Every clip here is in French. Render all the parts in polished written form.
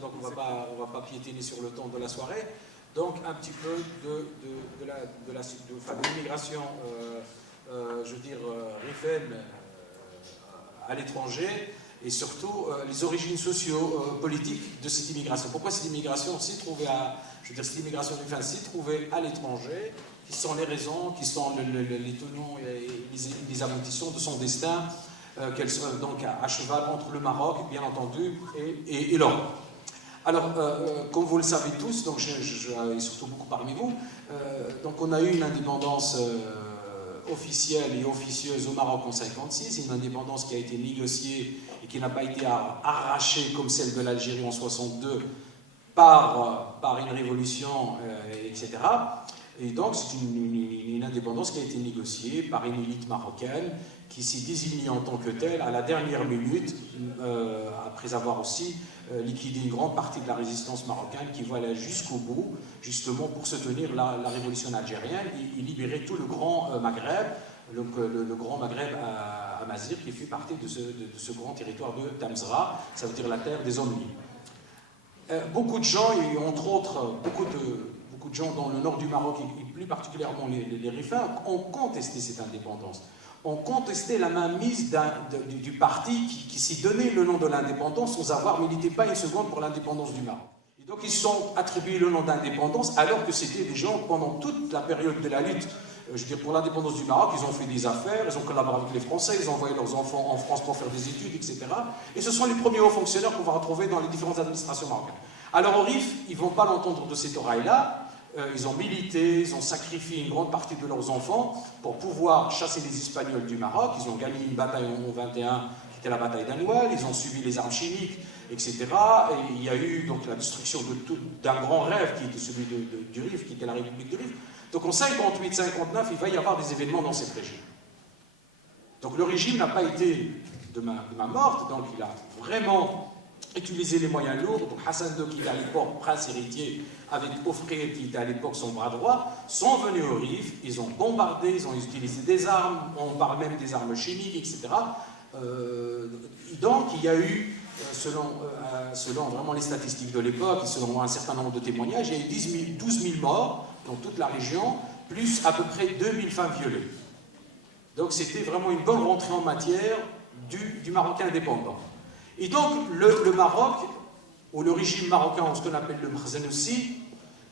donc on va pas piétiner sur le temps de la soirée. Donc un petit peu de l'immigration, je veux dire, rifaine à l'étranger, et surtout les origines socio-politiques de cette immigration. Pourquoi cette immigration s'y trouvait cette immigration rifaine s'y trouvait à l'étranger, qui sont les raisons, qui sont les tenants et les aboutissants de son destin, qu'elle soit donc à cheval entre le Maroc, bien entendu, et l'Europe. Alors, comme vous le savez tous, donc et surtout beaucoup parmi vous, donc on a eu une indépendance officielle et officieuse au Maroc en 1956, une indépendance qui a été négociée et qui n'a pas été arrachée comme celle de l'Algérie en 1962 par une révolution, etc. Et donc c'est une indépendance qui a été négociée par une élite marocaine qui s'est désignée en tant que telle à la dernière minute, après avoir aussi liquidé une grande partie de la résistance marocaine qui va aller jusqu'au bout, justement pour soutenir la révolution algérienne et libérer tout le grand Maghreb, le grand Maghreb à Mazir, qui fait partie de ce grand territoire de Tamzra, ça veut dire la terre des hommes libres. Beaucoup de gens, et entre autres beaucoup de gens dans le nord du Maroc, et plus particulièrement les Rifains, ont contesté cette indépendance. Ont contesté la mainmise du parti qui s'y donnait le nom de l'indépendance sans avoir milité pas une seconde pour l'indépendance du Maroc. Et donc ils se sont attribués le nom d'indépendance alors que c'était des gens, pendant toute la période de la lutte, je veux dire, pour l'indépendance du Maroc, ils ont fait des affaires, ils ont collaboré avec les Français, ils ont envoyé leurs enfants en France pour faire des études, etc. Et ce sont les premiers hauts fonctionnaires qu'on va retrouver dans les différentes administrations marocaines. Alors au RIF, ils ne vont pas l'entendre de cette oreille-là. Ils ont milité, ils ont sacrifié une grande partie de leurs enfants pour pouvoir chasser les Espagnols du Maroc. Ils ont gagné une bataille en 21, qui était la bataille d'Anouel. Ils ont subi les armes chimiques, etc. Et il y a eu donc la destruction d'un grand rêve qui était celui du RIF, qui était la République du RIF. Donc en 58-59, il va y avoir des événements dans cette région. Donc le régime n'a pas été de main morte, donc il a vraiment utilisé les moyens lourds. Donc Hassan II, qui était à l'époque prince héritier, avec Ofré, qui était à l'époque son bras droit, sont venus au RIF, ils ont bombardé, ils ont utilisé des armes, on parle même des armes chimiques, etc. Donc il y a eu, selon vraiment les statistiques de l'époque, et selon un certain nombre de témoignages, il y a eu 12 000 morts dans toute la région, plus à peu près 2000 femmes violées. Donc c'était vraiment une bonne rentrée en matière du Marocain indépendant. Et donc le Maroc, ou le régime marocain, ce qu'on appelle le Mkhzen aussi,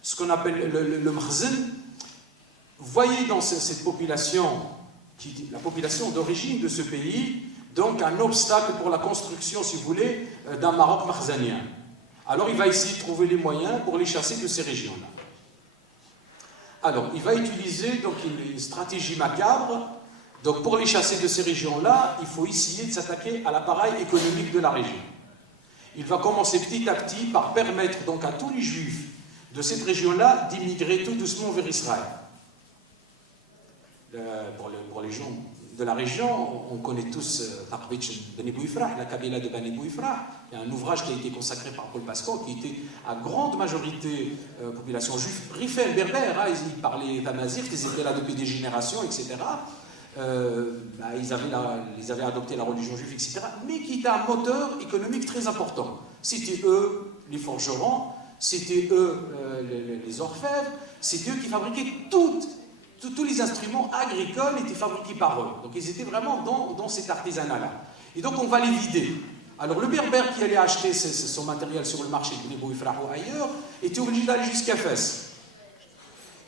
ce qu'on appelle le Mkhzen, voyez dans cette population, la population d'origine de ce pays, donc un obstacle pour la construction, si vous voulez, d'un Maroc makhzenien. Alors il va essayer de trouver les moyens pour les chasser de ces régions-là. Alors il va utiliser donc une stratégie macabre. Donc pour les chasser de ces régions-là, il faut essayer de s'attaquer à l'appareil économique de la région. Il va commencer petit à petit par permettre donc à tous les juifs de cette région-là d'immigrer tout doucement vers Israël. Pour les gens de la région, on connaît tous Taqbitch Bani Bouifrah, la Kabila de Bani Bouifrah. Il y a un ouvrage qui a été consacré par Paul Pascal, qui était à grande majorité population juive, rifaine, berbère, hein, ils parlaient tamazigh, ils étaient là depuis des générations, etc. Ils avaient adopté la religion juive, etc., mais qui était un moteur économique très important. C'était eux, les forgerons, c'était eux, les orfèvres, c'était eux qui fabriquaient tous les instruments agricoles étaient fabriqués par eux. Donc ils étaient vraiment dans cet artisanat-là. Et donc on va les vider. Alors le berbère qui allait acheter son matériel sur le marché de Bouifrah ou ailleurs était obligé d'aller jusqu'à Fès.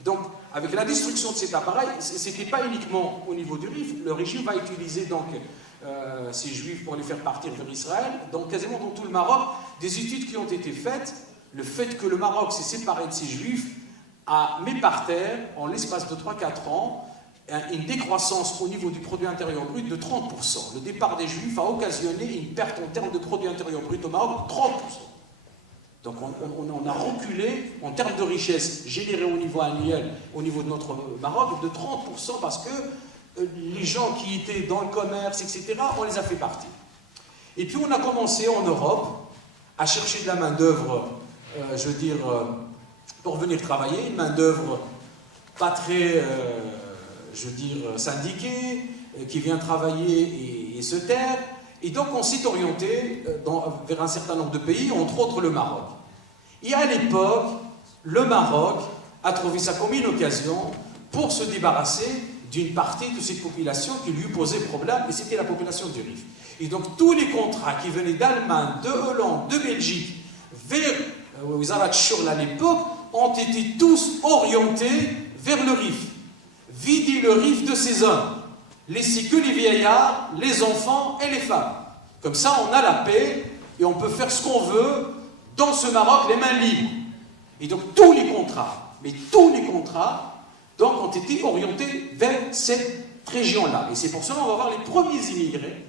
Donc, avec la destruction de cet appareil, ce n'était pas uniquement au niveau du RIF, le régime va utiliser donc ces juifs pour les faire partir vers Israël, donc quasiment dans tout le Maroc, des études qui ont été faites, le fait que le Maroc s'est séparé de ces juifs a mis par terre, en l'espace de 3-4 ans, une décroissance au niveau du produit intérieur brut de 30%. Le départ des juifs a occasionné une perte en termes de produit intérieur brut au Maroc de 30%. Donc on a reculé en termes de richesse générée au niveau annuel, au niveau de notre Maroc, de 30% parce que les gens qui étaient dans le commerce, etc., on les a fait partir. Et puis on a commencé en Europe à chercher de la main-d'œuvre, je veux dire, pour venir travailler, une main-d'œuvre pas très, je veux dire, syndiquée, qui vient travailler et se taire. Et donc on s'est orienté vers un certain nombre de pays, entre autres le Maroc. Et à l'époque, le Maroc a trouvé ça comme une occasion pour se débarrasser d'une partie de cette population qui lui posait problème, et c'était la population du Rif. Et donc tous les contrats qui venaient d'Allemagne, de Hollande, de Belgique, vers Wizarat Shurl à l'époque, ont été tous orientés vers le Rif. Vider le Rif de ses hommes. Laisser que les vieillards, les enfants et les femmes. Comme ça, on a la paix et on peut faire ce qu'on veut dans ce Maroc, les mains libres. Et donc tous les contrats, mais tous les contrats, donc, ont été orientés vers cette région-là. Et c'est pour cela qu'on va voir les premiers immigrés,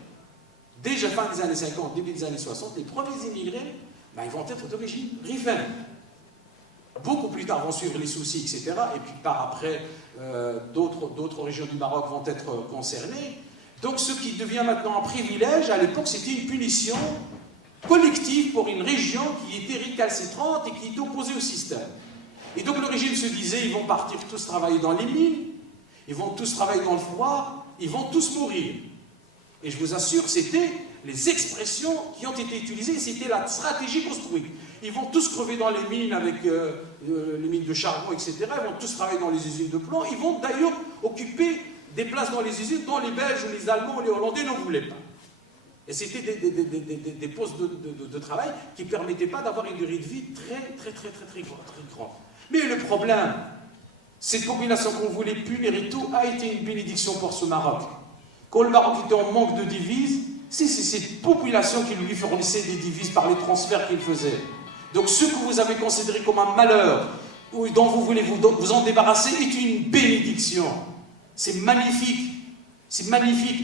déjà fin des années 50, début des années 60, les premiers immigrés, ben, ils vont être d'origine rifaine. Beaucoup plus tard vont suivre les soucis, etc. Et puis par après, d'autres régions du Maroc vont être concernées. Donc ce qui devient maintenant un privilège, à l'époque, c'était une punition collective pour une région qui était récalcitrante et qui était opposée au système. Et donc le régime se disait, ils vont partir tous travailler dans les mines, ils vont tous travailler dans le froid, ils vont tous mourir. Et je vous assure, c'était les expressions qui ont été utilisées, c'était la stratégie construite. Ils vont tous crever dans les mines avec les mines de charbon, etc. Ils vont tous travailler dans les usines de plomb. Ils vont d'ailleurs occuper des places dans les usines dont les Belges, les Allemands, les Hollandais ne voulaient pas. Et c'était des postes de travail qui ne permettaient pas d'avoir une durée de vie très grande. Mais le problème, cette population qu'on voulait punir et tout, a été une bénédiction pour ce Maroc. Quand le Maroc était en manque de devises, c'est cette population qui lui fournissait des devises par les transferts qu'il faisait. Donc ce que vous avez considéré comme un malheur, ou dont vous voulez vous en débarrasser, est une bénédiction. C'est magnifique,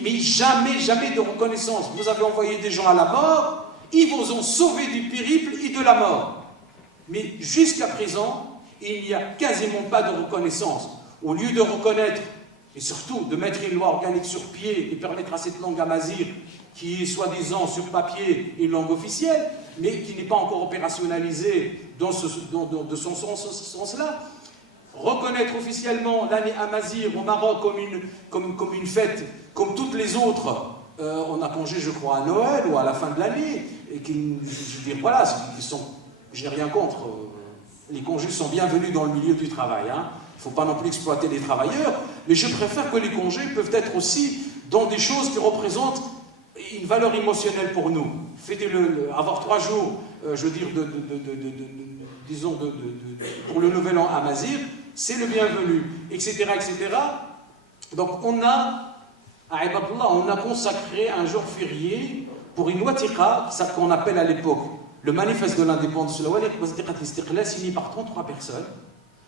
mais jamais de reconnaissance. Vous avez envoyé des gens à la mort, ils vous ont sauvé du périple et de la mort. Mais jusqu'à présent, il n'y a quasiment pas de reconnaissance. Au lieu de reconnaître, et surtout de mettre une loi organique sur pied et permettre à cette langue amazigh, qui est soi-disant sur papier une langue officielle, mais qui n'est pas encore opérationnalisée dans ce sens-là, reconnaître officiellement l'année amazigh au Maroc comme une fête, comme toutes les autres. On a congé, je crois, à Noël ou à la fin de l'année, et qui, je veux dire, voilà, je n'ai rien contre. Les congés sont bienvenus dans le milieu du travail. Hein. Il ne faut pas non plus exploiter les travailleurs, mais je préfère que les congés peuvent être aussi dans des choses qui représentent une valeur émotionnelle pour nous. Fêtez-le, avoir 3 jours, je veux dire, disons, pour le nouvel an amazigh, c'est le bienvenu, etc., etc. Donc on a, à Ibadallah, on a consacré un jour férié pour une watiqa, ça qu'on appelle à l'époque le manifeste de l'indépendance, signé par 33 personnes,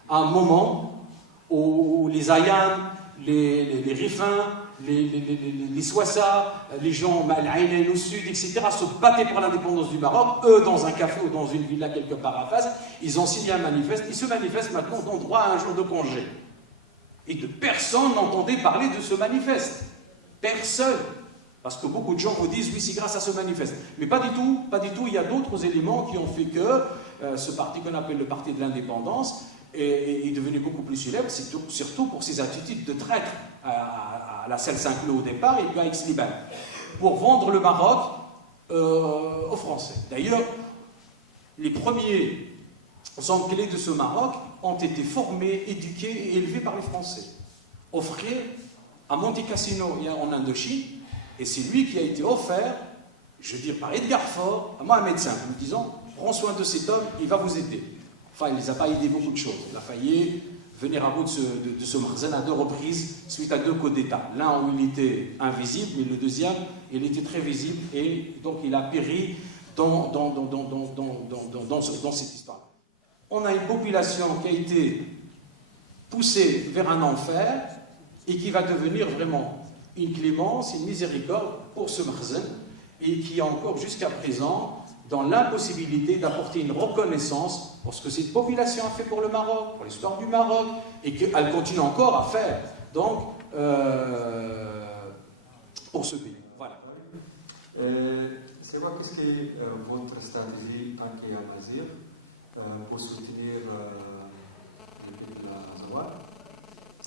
à un moment où les Ayans, les Rifins, les Swassa, les gens Al-Aïn au sud, etc., se battaient pour l'indépendance du Maroc. Eux, dans un café ou dans une villa quelque part à Fès, ils ont signé un manifeste. Ils se manifestent maintenant, ont droit à un jour de congé. Et de personne n'entendait parler de ce manifeste. Personne. Parce que beaucoup de gens vous disent, oui, c'est grâce à ce manifeste. Mais pas du tout, pas du tout. Il y a d'autres éléments qui ont fait que ce parti qu'on appelle le parti de l'indépendance est devenu beaucoup plus célèbre, surtout pour ses attitudes de traître à la Selle Saint-Cloud au départ et puis à Aix-les-Bains, pour vendre le Maroc aux Français. D'ailleurs, les premiers hommes clés de ce Maroc ont été formés, éduqués et élevés par les Français. Offrir à Monte Cassino en Indochine, et c'est lui qui a été offert, je veux dire, par Edgar Faure à Mohamed V, en lui disant, prends soin de cet homme, il va vous aider. Enfin, il ne les a pas aidés beaucoup de choses. Il a failli venir à bout de ce Makhzen à 2 reprises, suite à 2 coups d'État. L'un où il était invisible, mais le deuxième, il était très visible, et donc il a péri dans cette histoire. On a une population qui a été poussée vers un enfer, et qui va devenir vraiment une clémence, une miséricorde pour ce Makhzen, et qui est encore jusqu'à présent dans l'impossibilité d'apporter une reconnaissance pour ce que cette population a fait pour le Maroc, pour l'histoire du Maroc, et qu'elle continue encore à faire, donc, pour ce pays. Voilà. C'est quoi, qu'est-ce qui est votre stratégie tant qu'Amazigh pour soutenir le pays de la Zawad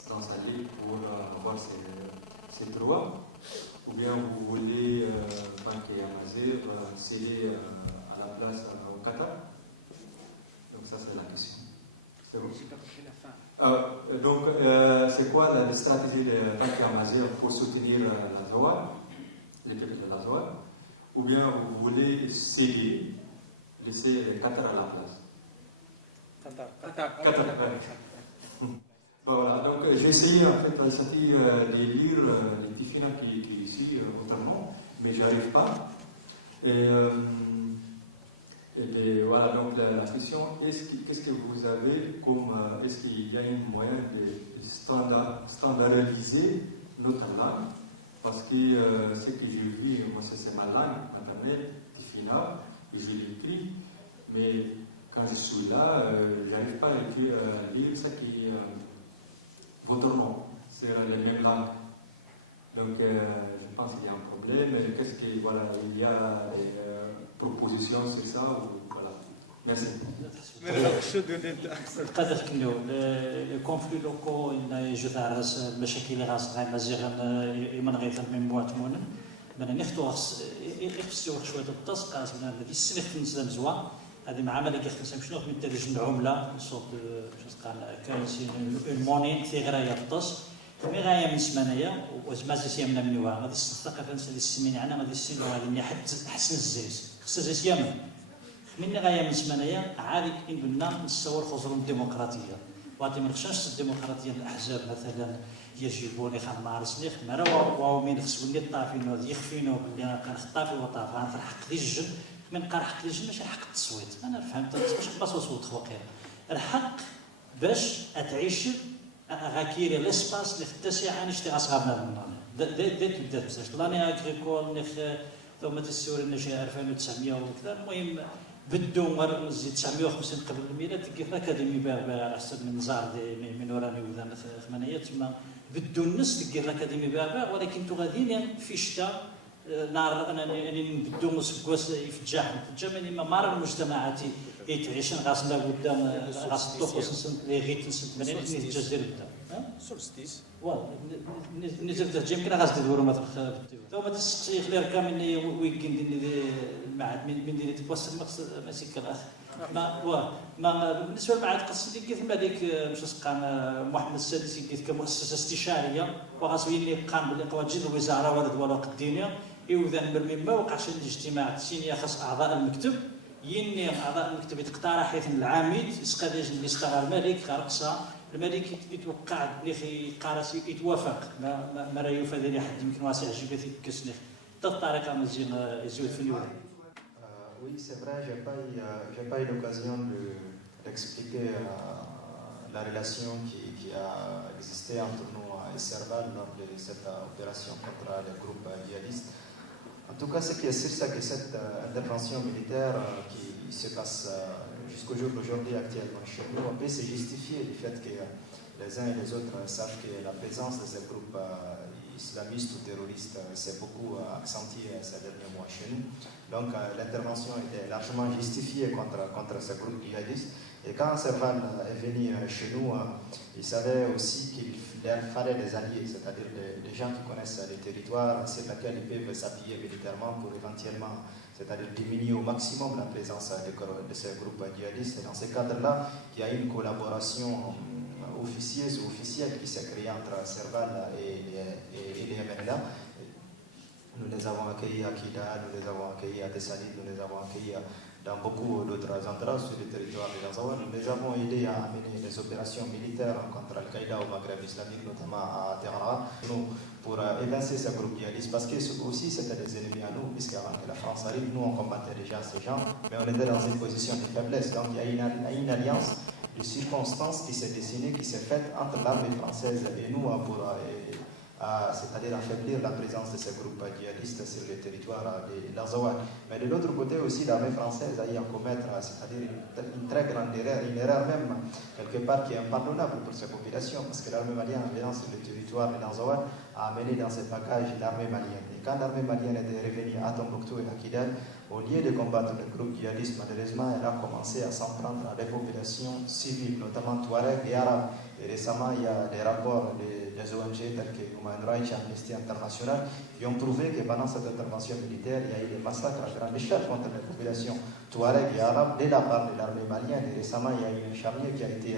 dans sa ligue pour avoir ses droits? Ou bien vous voulez, tant qui est à Mazir, cédé à la place au Qatar? Donc ça c'est la question. C'est bon. Donc c'est quoi la stratégie de Tanki Amazir pour soutenir l'Azawad, l'équipe de l'Azawad? Ou bien vous voulez céder, laisser le Qatar à la place? Qatar. Voilà, donc j'ai essayé en fait de lire les différents qui ici autrement, mais je n'arrive pas. Et voilà, donc la question, qu'est-ce que vous avez comme, est-ce qu'il y a un moyen de standardiser notre langue? Parce que ce que je vis, moi c'est ma langue maternelle, Tifina, et je l'écris, mais quand je suis là, je n'arrive pas à lire ce qui est votre nom, c'est la même langue. Donc je pense qu'il y a un problème. Qu'est-ce que, voilà, il y a des propositions sur ça ou, voilà. Merci. القدر كنو الكونفلي لوكو يجوز على المشاكل اللي غاص غاي مزيغن يمن غير من بوات مونن من نختو يخصو شويه الطاس قاس من هذه السنه تنزل مزوا هذه معامله كيخصها شنو من تدرج العمله صوت شو قال كاينسي المونين في غرايه الطاس مي غايه من سمانيه وزماز يمنا منوها غادي الثقافه نسال السمين عنا غادي السين غادي حسن الزيت خص الزيت يمن من غايه من سمانيه عادي كنا نصور خزر الديمقراطيه وغادي ما نخشاش الديمقراطيه الاحزاب مثلا يجيبوني خان مارسنيخ مرا واو من خصوني الطافين يخفينو بلي كنخطافي وطاف عن الحق ديال الجن من قال حق ديال الجن ماشي حق التصويت انا فهمت باش باش وصوت خوكير الحق باش تعيش غاكيري ليسباس اللي تسع نشتي اصغرنا من ديت بدات بزاف لاني اغريكول نخ ثم تسوري نجي 2900 وكذا المهم بدو زيد 950 قبل الميلاد كيف الاكاديمي باربع على حسب من زار من وراني وذا ثمانيه تما بدو الناس تلقى الاكاديمي باربع ولكن تو غاديين في الشتاء نار انا نبدو مسكوس يفجع ماني مار المجتمعات يتعيشن غاصنا قدام غاص الطقوس لي غيت نسد من الجزائر بدا سولستيس نزلت يمكن غاص تدوروا ما ثم تسقسي خلير كامل ويكند المعاد من ديري تبوس المقصد ماشي كالاخ ما بالنسبه للمعاد قصدي كيف ما ديك مش قام محمد السادس كيف كمؤسسه استشاريه وغاصوين اللي قام بالقواجد الوزاره ولد ولا الدنيا يوذن بالمما وقعش الاجتماع تسيني خاص اعضاء المكتب يني اعضاء المكتب يتقترح حيث العميد يسقداج اللي استغى الملك خرقصه الملك يتوقع اللي قارس يتوافق ما راه يفادني حد يمكن واسع جبتي كسنخ الطريقه مزيان يزود في اليوم. Oui, c'est vrai, j'ai pas eu l'occasion d'expliquer la relation qui a existé entre nous et Serval lors de cette opération contre les groupes djihadistes. En tout cas, ce qui est sûr, c'est que cette intervention militaire qui se passe jusqu'au jour d'aujourd'hui actuellement chez nous, on peut se justifier du fait que les uns et les autres savent que la présence de ces groupes islamistes ou terroristes s'est beaucoup accentuée ces derniers mois chez nous. Donc l'intervention était largement justifiée contre ces groupes djihadistes. Et quand Serval est venu chez nous, il savait aussi qu'il leur fallait des alliés, c'est-à-dire des gens qui connaissent les territoires sur lesquels ils peuvent s'appuyer militairement pour éventuellement, c'est-à-dire diminuer au maximum la présence de ces groupes djihadistes. Et dans ce cadre-là, il y a une collaboration officieuse ou officielle qui s'est créée entre Serval et les MNLA. Nous les avons accueillis à Kida, nous les avons accueillis à Tessali, nous les avons accueillis dans beaucoup d'autres endroits sur le territoire de l'Azawad. Nous les avons aidés à mener des opérations militaires contre Al-Qaïda au Maghreb islamique, notamment à Terra, pour évincer ces groupes djihadistes. Parce que aussi c'était des ennemis à nous, puisqu'avant que la France arrive, nous on combattait déjà ces gens, mais on était dans une position de faiblesse. Donc il y a une alliance de circonstances qui s'est dessinée, qui s'est faite entre l'armée française et nous pour c'est-à-dire affaiblir la présence de ces groupes djihadistes sur le territoire de l'Azawad. Mais de l'autre côté aussi, l'armée française a eu à commettre, c'est-à-dire une très grande erreur, une erreur même quelque part qui est impardonnable pour ces populations, parce que l'armée malienne, en venant sur le territoire de l'Azawad, a amené dans ses bagages l'armée malienne. Et quand l'armée malienne est revenue à Tombouctou et à Kidal, au lieu de combattre le groupe djihadiste, malheureusement, elle a commencé à s'en prendre à des populations civiles, notamment Touareg et Arabes. Et récemment, il y a des rapports des ONG tels que Human Rights et Amnesty International qui ont prouvé que pendant cette intervention militaire, il y a eu des massacres à grande échelle contre les populations Touareg et Arabes dès la part de l'armée malienne. Et récemment, il y a eu un charnier qui a été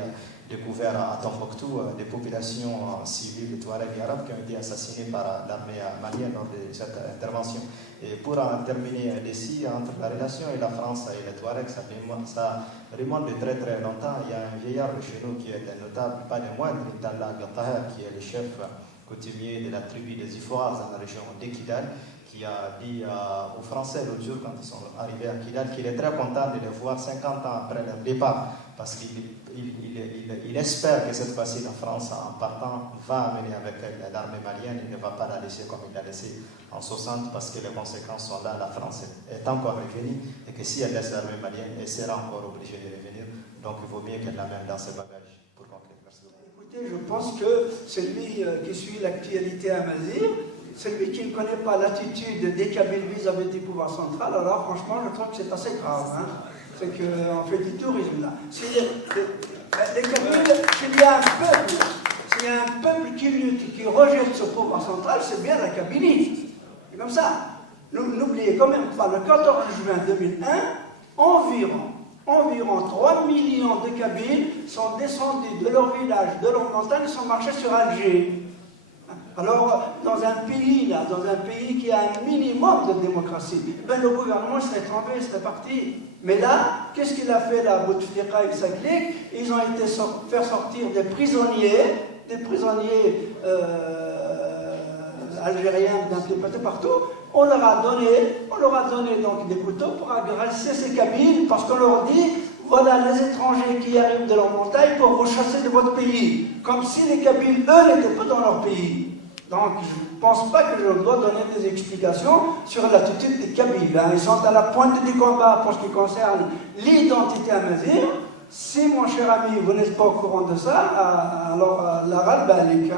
découvert à Tombouctou, des populations civiles Touareg et Arabes qui ont été assassinées par l'armée malienne lors de cette intervention. Et pour en terminer ici, entre la relation et la France et les Touaregs, ça remonte de très très longtemps. Il y a un vieillard de chez nous qui est un notable, pas de moindre, Talla Gattaher, qui est le chef coutumier de la tribu des Ifoirs dans la région de Kidal, qui a dit aux Français l'autre jour quand ils sont arrivés à Kidal qu'il est très content de les voir 50 ans après leur départ, parce qu'il espère que cette fois-ci la France, en partant, va amener avec elle l'armée malienne. Il ne va pas la laisser comme il l'a laissé en 60, parce que les conséquences sont là. La France est encore revenue, et que si elle laisse l'armée malienne, elle sera encore obligée de revenir. Donc il vaut mieux qu'elle l'amène dans ses bagages. Pour conclure, merci beaucoup. Écoutez, je pense que celui qui suit l'actualité à Mazir, celui qui ne connaît pas l'attitude des Kabyles vis-à-vis du pouvoir central, alors franchement, je trouve que c'est assez grave. Hein. C'est qu'on fait du tourisme là. Les Kabyles, s'il y a un peuple qui lutte, qui rejette ce pouvoir central, c'est bien la Kabylie. C'est comme ça. N'oubliez quand même pas, le 14 juin 2001, environ 3 millions de Kabyles sont descendus de leur village, de leur montagne, ils sont marchés sur Alger. Alors, dans un pays qui a un minimum de démocratie, ben, le gouvernement serait tombé, serait parti. Mais là, qu'est-ce qu'il a fait là, Bouteflika et Saglik? Ils ont été faire sortir des prisonniers algériens d'un peu partout. On leur a donné donc des couteaux pour agresser ces Kabyles, parce qu'on leur dit, voilà les étrangers qui arrivent de leur montagne pour vous chasser de votre pays. Comme si les Kabyles, eux, n'étaient pas dans leur pays. Donc, je ne pense pas que je dois donner des explications sur l'attitude des Kabyles. Ils sont à la pointe du combat pour ce qui concerne l'identité amazigh. Si, mon cher ami, vous n'êtes pas au courant de ça, alors la râle balik.